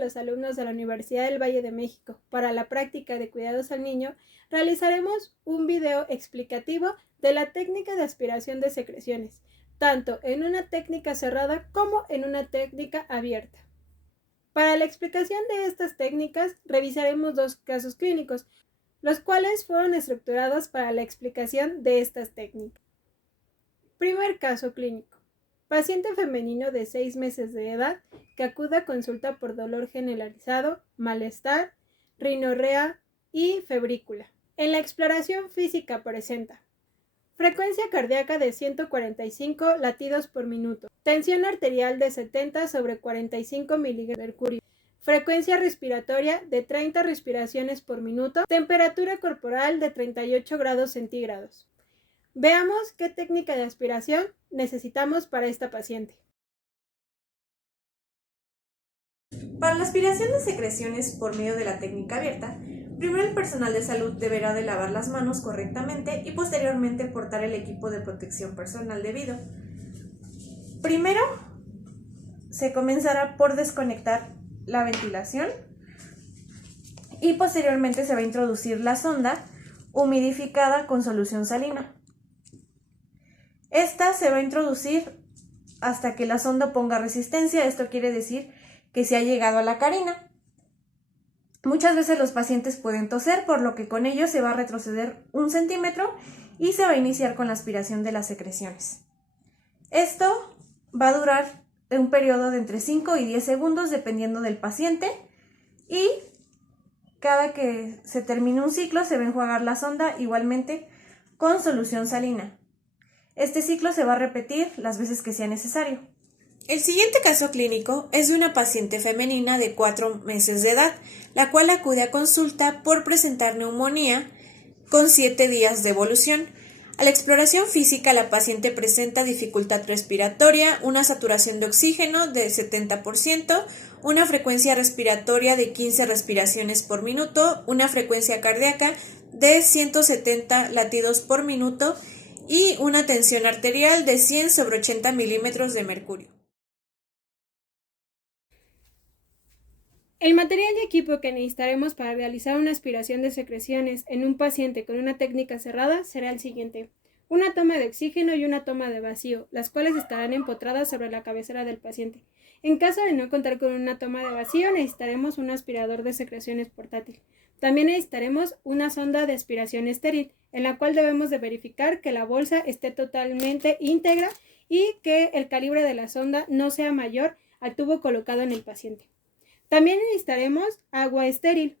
los alumnos de la Universidad del Valle de México para la práctica de cuidados al niño, realizaremos un video explicativo de la técnica de aspiración de secreciones, tanto en una técnica cerrada como en una técnica abierta. Para la explicación de estas técnicas, revisaremos dos casos clínicos, los cuales fueron estructurados para la explicación de estas técnicas. Primer caso clínico. Paciente femenino de 6 meses de edad que acude a consulta por dolor generalizado, malestar, rinorrea y febrícula. En la exploración física presenta frecuencia cardíaca de 145 latidos por minuto, tensión arterial de 70 sobre 45 miligramos de mercurio, frecuencia respiratoria de 30 respiraciones por minuto, temperatura corporal de 38 grados centígrados. Veamos qué técnica de aspiración necesitamos para esta paciente. Para la aspiración de secreciones por medio de la técnica abierta, primero el personal de salud deberá de lavar las manos correctamente y posteriormente portar el equipo de protección personal debido. Primero se comenzará por desconectar la ventilación y posteriormente se va a introducir la sonda humidificada con solución salina. Esta se va a introducir hasta que la sonda ponga resistencia, esto quiere decir que se ha llegado a la carina. Muchas veces los pacientes pueden toser, por lo que con ello se va a retroceder 1 centímetro y se va a iniciar con la aspiración de las secreciones. Esto va a durar un periodo de entre 5 y 10 segundos dependiendo del paciente y cada que se termine un ciclo se va a enjuagar la sonda igualmente con solución salina. Este ciclo se va a repetir las veces que sea necesario. El siguiente caso clínico es de una paciente femenina de 4 meses de edad, la cual acude a consulta por presentar neumonía con 7 días de evolución. A la exploración física, la paciente presenta dificultad respiratoria, una saturación de oxígeno del 70%, una frecuencia respiratoria de 15 respiraciones por minuto, una frecuencia cardíaca de 170 latidos por minuto y una tensión arterial de 100 sobre 80 milímetros de mercurio. El material y equipo que necesitaremos para realizar una aspiración de secreciones en un paciente con una técnica cerrada será el siguiente: una toma de oxígeno y una toma de vacío, las cuales estarán empotradas sobre la cabecera del paciente. En caso de no contar con una toma de vacío, necesitaremos un aspirador de secreciones portátil. También necesitaremos una sonda de aspiración estéril, en la cual debemos de verificar que la bolsa esté totalmente íntegra y que el calibre de la sonda no sea mayor al tubo colocado en el paciente. También necesitaremos agua estéril.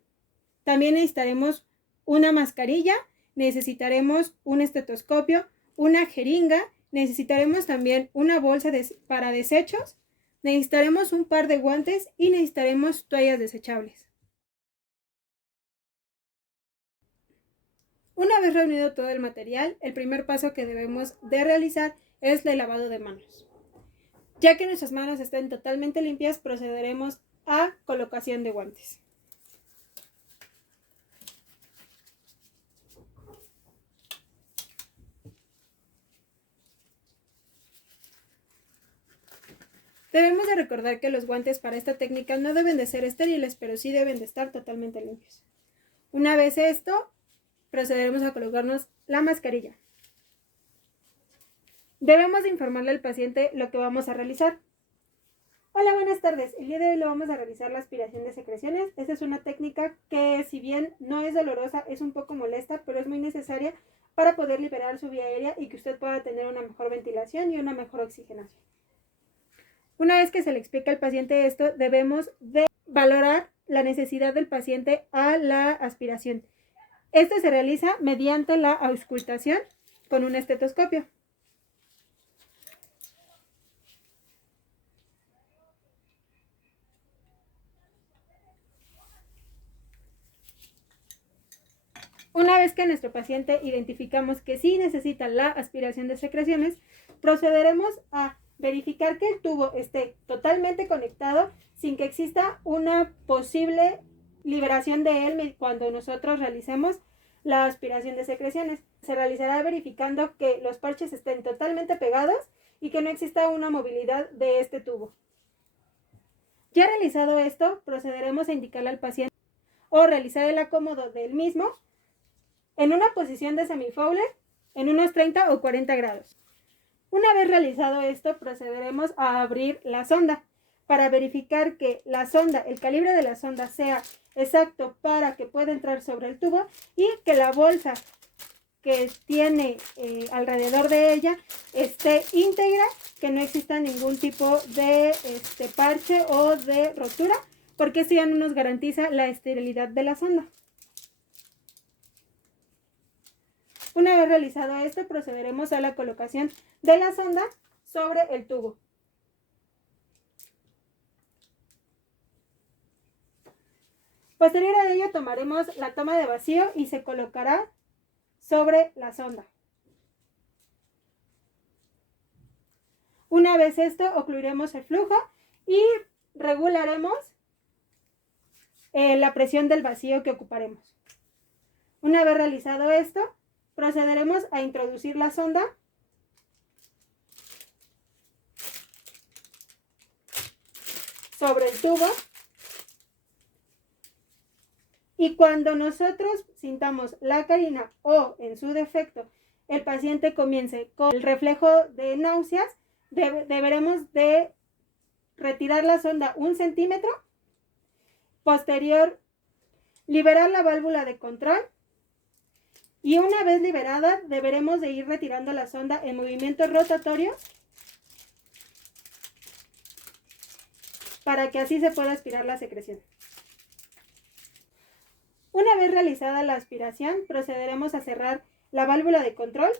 También necesitaremos una mascarilla, necesitaremos un estetoscopio, una jeringa, necesitaremos también una bolsa para desechos, necesitaremos un par de guantes y necesitaremos toallas desechables. Una vez reunido todo el material, el primer paso que debemos de realizar es el lavado de manos. Ya que nuestras manos estén totalmente limpias, procederemos a colocación de guantes. Debemos de recordar que los guantes para esta técnica no deben de ser estériles, pero sí deben de estar totalmente limpios. Una vez esto, procederemos a colocarnos la mascarilla. Debemos de informarle al paciente lo que vamos a realizar. Hola, buenas tardes. El día de hoy lo vamos a realizar la aspiración de secreciones. Esta es una técnica que, si bien no es dolorosa, es un poco molesta, pero es muy necesaria para poder liberar su vía aérea y que usted pueda tener una mejor ventilación y una mejor oxigenación. Una vez que se le explica al paciente esto, debemos de valorar la necesidad del paciente a la aspiración. Esto se realiza mediante la auscultación con un estetoscopio. Una vez que nuestro paciente identificamos que sí necesita la aspiración de secreciones, procederemos a verificar que el tubo esté totalmente conectado sin que exista una posible liberación de él cuando nosotros realicemos la aspiración de secreciones. Se realizará verificando que los parches estén totalmente pegados y que no exista una movilidad de este tubo. Ya realizado esto, procederemos a indicarle al paciente o realizar el acomodo del mismo en una posición de semi-Fowler en unos 30 o 40 grados. Una vez realizado esto, procederemos a abrir la sonda para verificar que la sonda, el calibre de la sonda sea exacto para que pueda entrar sobre el tubo y que la bolsa que tiene alrededor de ella esté íntegra, que no exista ningún tipo de parche o de rotura, porque esto ya no nos garantiza la esterilidad de la sonda. Una vez realizado esto, procederemos a la colocación de la sonda sobre el tubo. Posterior a ello, tomaremos la toma de vacío y se colocará sobre la sonda. Una vez esto, ocluiremos el flujo y regularemos la presión del vacío que ocuparemos. Una vez realizado esto, procederemos a introducir la sonda sobre el tubo y cuando nosotros sintamos la carina o, en su defecto, el paciente comience con el reflejo de náuseas, deberemos de retirar la sonda 1 centímetro. Posterior, liberar la válvula de control y una vez liberada deberemos de ir retirando la sonda en movimientos rotatorios para que así se pueda aspirar la secreción. Una vez realizada la aspiración, procederemos a cerrar la válvula de control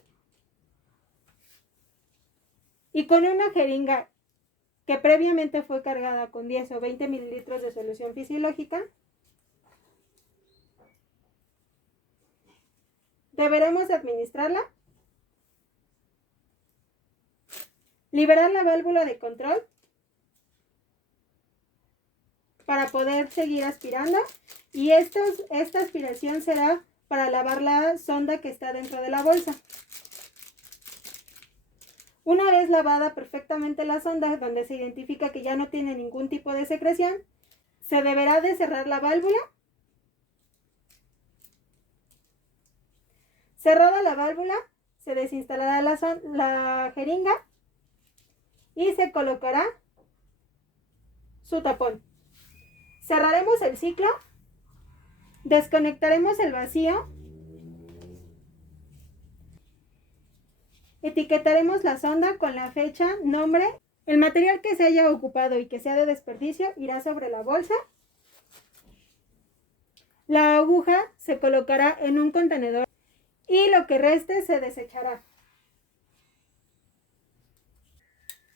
y con una jeringa que previamente fue cargada con 10 o 20 mililitros de solución fisiológica, deberemos administrarla, liberar la válvula de control para poder seguir aspirando y esta aspiración será para lavar la sonda que está dentro de la bolsa. Una vez lavada perfectamente la sonda, donde se identifica que ya no tiene ningún tipo de secreción, se deberá de cerrar la válvula. Cerrada la válvula, se desinstalará la jeringa y se colocará su tapón. Cerraremos el ciclo, desconectaremos el vacío, etiquetaremos la sonda con la fecha, nombre, el material que se haya ocupado y que sea de desperdicio irá sobre la bolsa. La aguja se colocará en un contenedor y lo que reste se desechará.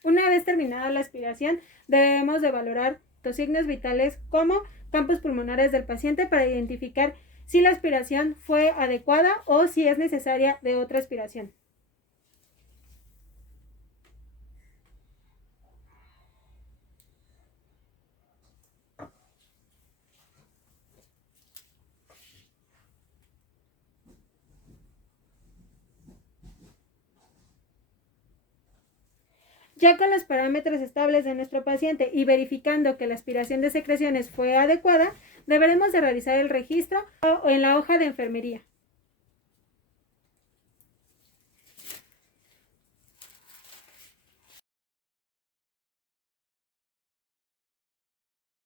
Una vez terminada la aspiración, debemos de valorar los signos vitales como campos pulmonares del paciente para identificar si la aspiración fue adecuada o si es necesaria de otra aspiración. Ya con los parámetros estables de nuestro paciente y verificando que la aspiración de secreciones fue adecuada, deberemos de realizar el registro en la hoja de enfermería.